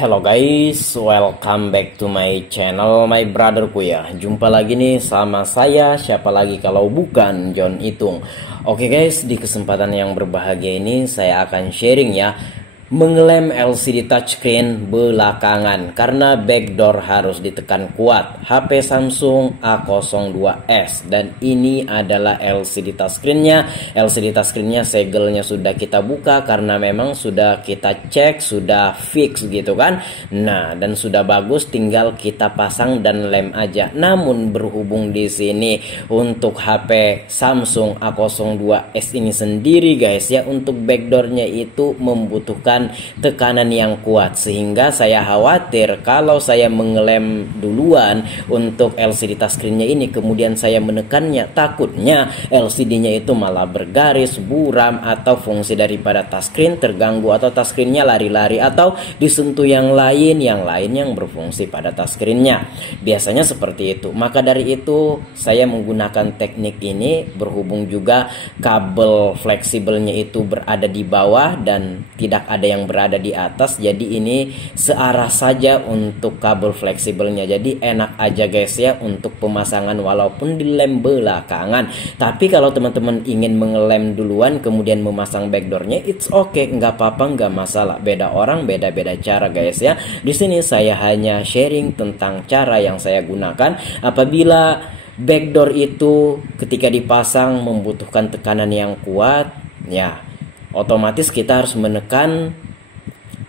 Hello guys, welcome back to my channel, my brotherku ya. Jumpa lagi nih sama saya, siapa lagi kalau bukan John Itung. Oke guys, di kesempatan yang berbahagia ini saya akan sharing ya, mengelem LCD touchscreen belakangan karena backdoor harus ditekan kuat. HP Samsung A02s dan ini adalah LCD touchscreennya. LCD touchscreennya segelnya sudah kita buka karena memang sudah kita cek, sudah fix gitu kan. Nah, dan sudah bagus, tinggal kita pasang dan lem aja. Namun berhubung di sini untuk HP Samsung A02s ini sendiri guys ya, untuk backdoornya itu membutuhkan tekanan yang kuat, sehingga saya khawatir kalau saya mengelem duluan untuk LCD touchscreennya ini kemudian saya menekannya, takutnya LCD-nya itu malah bergaris, buram, atau fungsi daripada touchscreen terganggu, atau touchscreennya lari-lari atau disentuh yang lain yang berfungsi pada touchscreennya. Biasanya seperti itu. Maka dari itu saya menggunakan teknik ini, berhubung juga kabel fleksibelnya itu berada di bawah dan tidak ada yang berada di atas, jadi ini searah saja untuk kabel fleksibelnya. Jadi enak aja guys ya untuk pemasangan walaupun dilem belakangan. Tapi kalau teman-teman ingin mengelem duluan kemudian memasang backdoornya, it's okay, nggak apa-apa, nggak masalah. Beda orang beda-beda cara guys ya. Di sini saya hanya sharing tentang cara yang saya gunakan apabila backdoor itu ketika dipasang membutuhkan tekanan yang kuat ya. Otomatis kita harus menekan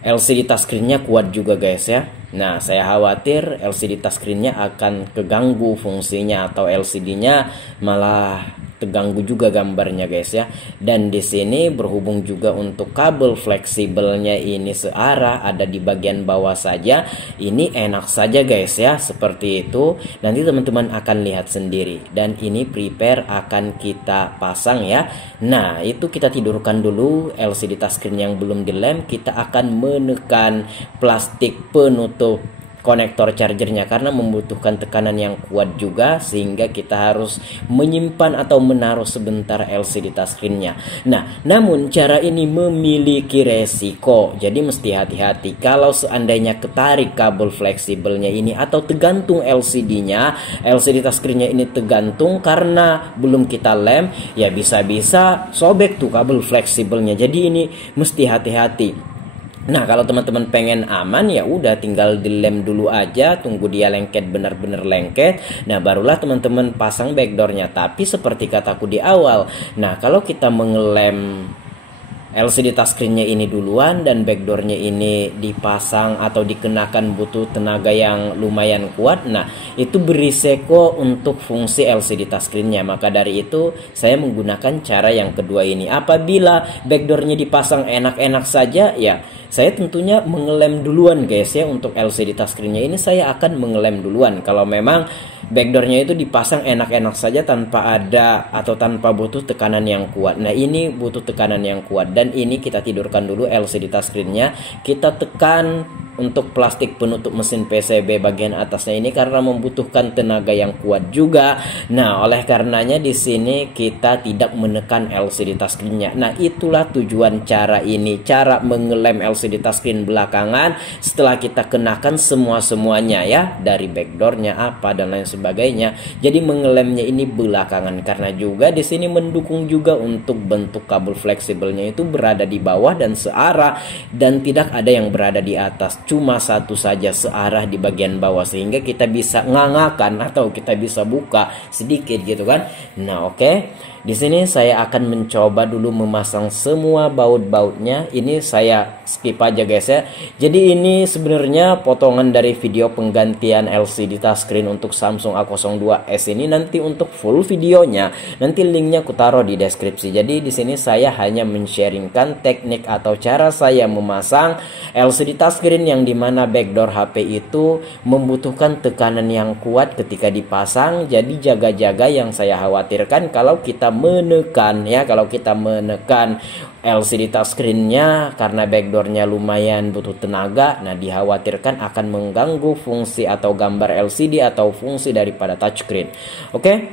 LCD touchscreennya kuat juga guys ya. Nah, saya khawatir LCD touchscreennya akan keganggu fungsinya atau LCD-nya malah terganggu juga gambarnya guys ya. Dan di sini berhubung juga untuk kabel fleksibelnya ini searah, ada di bagian bawah saja. Ini enak saja guys ya, seperti itu. Nanti teman-teman akan lihat sendiri. Dan ini prepare akan kita pasang ya. Nah, itu kita tidurkan dulu LCD touchscreen yang belum dilem. Kita akan menekan plastik penutup konektor chargernya karena membutuhkan tekanan yang kuat juga, sehingga kita harus menyimpan atau menaruh sebentar LCD touchscreennya. Nah, namun cara ini memiliki resiko, jadi mesti hati-hati. Kalau seandainya ketarik kabel fleksibelnya ini atau tergantung LCD-nya, LCD touchscreennya ini tergantung karena belum kita lem, ya bisa-bisa sobek tuh kabel fleksibelnya. Jadi ini mesti hati-hati. Nah, kalau teman-teman pengen aman ya udah tinggal dilem dulu aja, tunggu dia lengket, benar-benar lengket. Nah, barulah teman-teman pasang backdoornya. Tapi seperti kataku di awal, nah kalau kita mengelem LCD touchscreennya ini duluan dan backdoornya ini dipasang atau dikenakan butuh tenaga yang lumayan kuat, nah itu berisiko untuk fungsi LCD touchscreennya. Maka dari itu saya menggunakan cara yang kedua ini. Apabila backdoornya dipasang enak-enak saja ya, saya tentunya mengelem duluan guys ya. Untuk LCD touchscreennya ini saya akan mengelem duluan. Kalau memang backdoornya itu dipasang enak-enak saja tanpa ada atau tanpa butuh tekanan yang kuat. Nah, ini butuh tekanan yang kuat. Dan ini kita tidurkan dulu LCD touchscreennya. Kita tekan untuk plastik penutup mesin PCB bagian atasnya ini karena membutuhkan tenaga yang kuat juga. Nah, oleh karenanya di sini kita tidak menekan LCD touchscreennya. Nah, itulah tujuan cara ini, cara mengelem LCD touchscreen belakangan setelah kita kenakan semuanya ya, dari backdoornya apa dan lain sebagainya. Jadi mengelemnya ini belakangan karena juga di sini mendukung juga untuk bentuk kabel fleksibelnya itu berada di bawah dan searah dan tidak ada yang berada di atas. Cuma satu saja searah di bagian bawah, sehingga kita bisa ngangakan atau kita bisa buka sedikit gitu kan. Nah, oke. Di sini saya akan mencoba dulu memasang semua baut-bautnya. Ini saya skip aja guys ya. Jadi ini sebenarnya potongan dari video penggantian LCD touchscreen untuk Samsung A02s ini. Nanti untuk full videonya nanti linknya aku taruh di deskripsi. Jadi di sini saya hanya men-sharingkan teknik atau cara saya memasang LCD touchscreen yang dimana backdoor HP itu membutuhkan tekanan yang kuat ketika dipasang. Jadi jaga-jaga yang saya khawatirkan kalau kita menekan ya, kalau kita menekan LCD touchscreen-nya karena backdoornya lumayan butuh tenaga, nah dikhawatirkan akan mengganggu fungsi atau gambar LCD atau fungsi daripada touchscreen. Oke,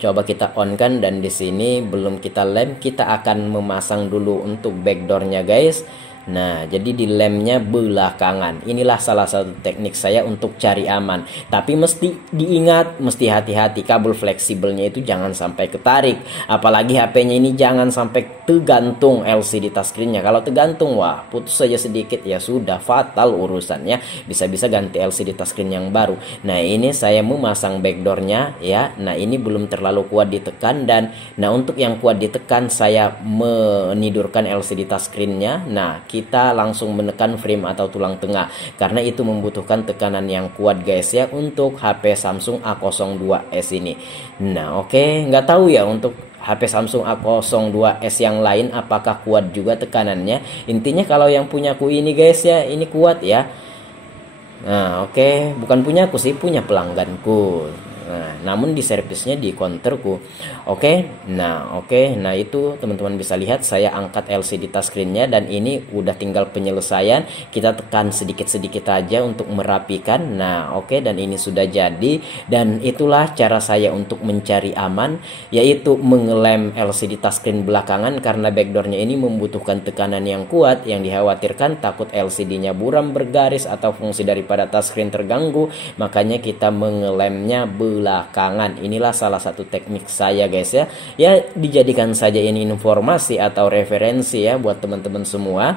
coba kita on kan, dan di sini belum kita lem, kita akan memasang dulu untuk backdoornya guys. Nah, jadi di lemnya belakangan. Inilah salah satu teknik saya untuk cari aman. Tapi mesti diingat, mesti hati-hati, kabel fleksibelnya itu jangan sampai ketarik. Apalagi HP-nya ini jangan sampai tergantung LCD touchscreen-nya. Kalau tergantung, wah, putus saja sedikit ya sudah fatal urusannya. Bisa-bisa ganti LCD touchscreen yang baru. Nah, ini saya memasang backdoor-nya ya. Nah, ini belum terlalu kuat ditekan, dan nah untuk yang kuat ditekan saya menidurkan LCD touchscreen-nya. Nah, kita langsung menekan frame atau tulang tengah karena itu membutuhkan tekanan yang kuat guys ya untuk HP Samsung A02s ini. Nah, oke, nggak tahu ya untuk HP Samsung A02s yang lain apakah kuat juga tekanannya. Intinya kalau yang punyaku ini guys ya, ini kuat ya. Nah, oke, bukan punyaku sih, punya pelangganku. Nah, namun di servisnya di counterku. Nah itu teman-teman bisa lihat saya angkat LCD touchscreen-nya, dan ini udah tinggal penyelesaian. Kita tekan sedikit-sedikit aja untuk merapikan. Nah, dan ini sudah jadi, dan itulah cara saya untuk mencari aman, yaitu mengelem LCD touchscreen belakangan karena backdoor-nya ini membutuhkan tekanan yang kuat. Yang dikhawatirkan takut LCD-nya buram, bergaris, atau fungsi daripada touchscreen terganggu, makanya kita mengelemnya belakangan. Inilah salah satu teknik saya guys ya. Ya, dijadikan saja ini informasi atau referensi ya buat teman-teman semua.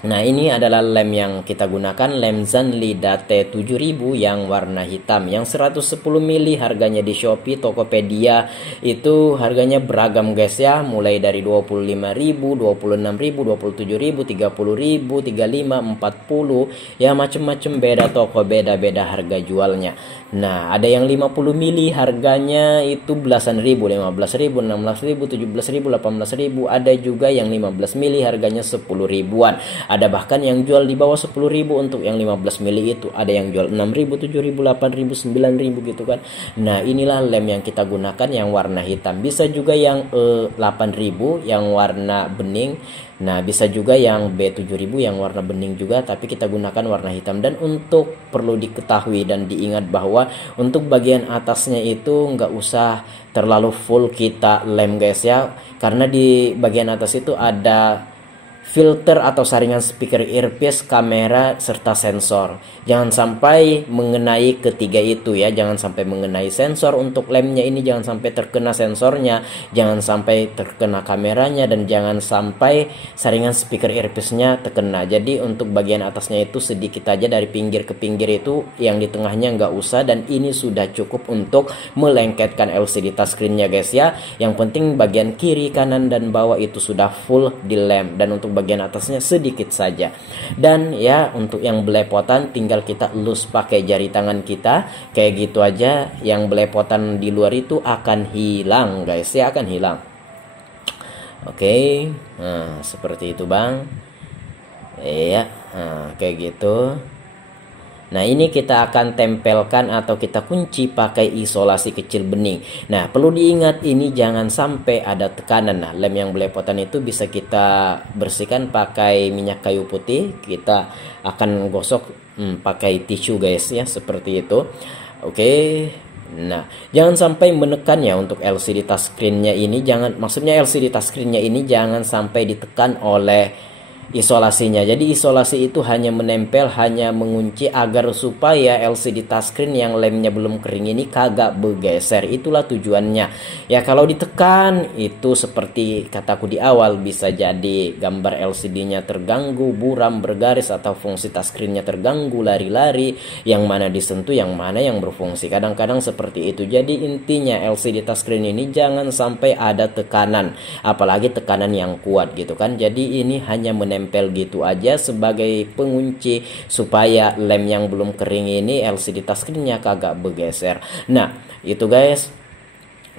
Nah, ini adalah lem yang kita gunakan, lem Zanlida T7000 yang warna hitam, yang 110 mili, harganya di Shopee, Tokopedia itu harganya beragam guys ya, mulai dari 25.000, 26.000, 27.000, 30.000, 35, 40, ya macem-macem, beda toko, beda-beda harga jualnya. Nah, ada yang 50 mili harganya itu belasan ribu, 15.000, 16.000, 17.000, 18.000, ada juga yang 15 mili harganya 10 ribuan. Ada bahkan yang jual di bawah 10.000 untuk yang 15 mili itu. Ada yang jual 6.000, 7.000, 8.000, 9.000 gitu kan. Nah, inilah lem yang kita gunakan yang warna hitam. Bisa juga yang 8.000 yang warna bening. Nah, bisa juga yang B7000 yang warna bening juga, tapi kita gunakan warna hitam. Dan untuk perlu diketahui dan diingat bahwa untuk bagian atasnya itu nggak usah terlalu full kita lem guys ya, karena di bagian atas itu ada filter atau saringan speaker, earpiece, kamera, serta sensor. Jangan sampai mengenai ketiga itu ya, jangan sampai mengenai sensor untuk lemnya ini, jangan sampai terkena sensornya, jangan sampai terkena kameranya, dan jangan sampai saringan speaker earpiece-nya terkena. Jadi untuk bagian atasnya itu sedikit aja, dari pinggir ke pinggir itu, yang di tengahnya nggak usah, dan ini sudah cukup untuk melengketkan LCD touchscreen-nya guys ya. Yang penting bagian kiri, kanan, dan bawah itu sudah full dilem, dan untuk bagian atasnya sedikit saja. Dan ya untuk yang belepotan tinggal kita elus pakai jari tangan kita kayak gitu aja. Yang belepotan di luar itu akan hilang guys ya, akan hilang. Nah seperti itu bang. Iya, kayak gitu. Nah, ini kita akan tempelkan atau kita kunci pakai isolasi kecil bening. Nah, perlu diingat ini jangan sampai ada tekanan. Nah, lem yang belepotan itu bisa kita bersihkan pakai minyak kayu putih. Kita akan gosok pakai tisu guys ya, seperti itu. Nah, jangan sampai menekan ya untuk LCD touchscreen-nya ini, maksudnya LCD touchscreen-nya ini jangan sampai ditekan oleh isolasinya. Jadi isolasi itu hanya menempel, hanya mengunci agar supaya LCD touchscreen yang lemnya belum kering ini kagak bergeser. Itulah tujuannya. Ya kalau ditekan itu seperti kataku di awal, bisa jadi gambar LCD-nya terganggu, buram, bergaris, atau fungsi touchscreen-nya terganggu, lari-lari, yang mana disentuh, yang mana yang berfungsi. Kadang-kadang seperti itu. Jadi intinya LCD touchscreen ini jangan sampai ada tekanan, apalagi tekanan yang kuat gitu kan. Jadi ini hanya menempel gitu aja sebagai pengunci supaya lem yang belum kering ini LCD touchscreen-nya kagak bergeser. Nah, itu guys.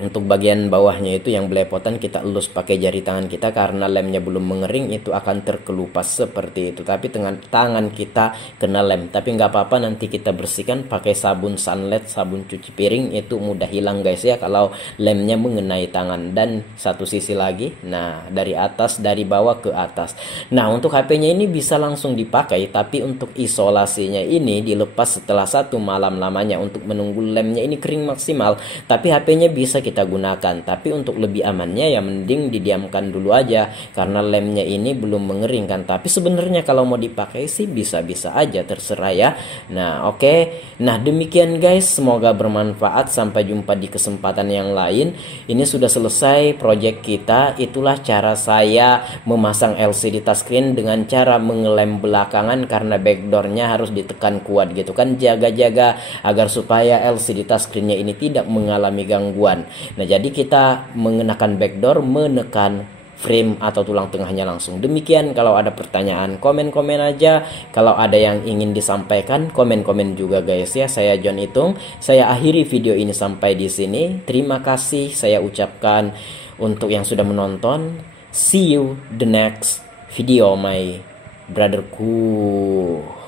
Untuk bagian bawahnya itu yang belepotan kita elus pakai jari tangan kita, karena lemnya belum mengering itu akan terkelupas seperti itu. Tapi dengan tangan kita kena lem, tapi nggak apa-apa, nanti kita bersihkan pakai sabun sunlight, sabun cuci piring, itu mudah hilang guys ya kalau lemnya mengenai tangan. Dan satu sisi lagi, nah dari atas, dari bawah ke atas. Nah untuk HP-nya ini bisa langsung dipakai, tapi untuk isolasinya ini dilepas setelah 1 malam lamanya untuk menunggu lemnya ini kering maksimal. Tapi HP-nya bisa kita kita gunakan. Tapi untuk lebih amannya ya mending didiamkan dulu aja, karena lemnya ini belum mengering kan. Tapi sebenarnya kalau mau dipakai sih bisa-bisa aja, terserah ya. Nah oke, nah demikian guys, semoga bermanfaat. Sampai jumpa di kesempatan yang lain. Ini sudah selesai project kita. Itulah cara saya memasang LCD touchscreen dengan cara mengelem belakangan, karena backdoornya harus ditekan kuat gitu kan, jaga-jaga agar supaya LCD touchscreennya ini tidak mengalami gangguan. Nah jadi kita mengenakan backdoor, menekan frame atau tulang tengahnya langsung. Demikian, kalau ada pertanyaan komen-komen aja. Kalau ada yang ingin disampaikan komen-komen juga guys ya. Saya John Itung, saya akhiri video ini sampai di sini. Terima kasih saya ucapkan untuk yang sudah menonton. See you the next video my brotherku.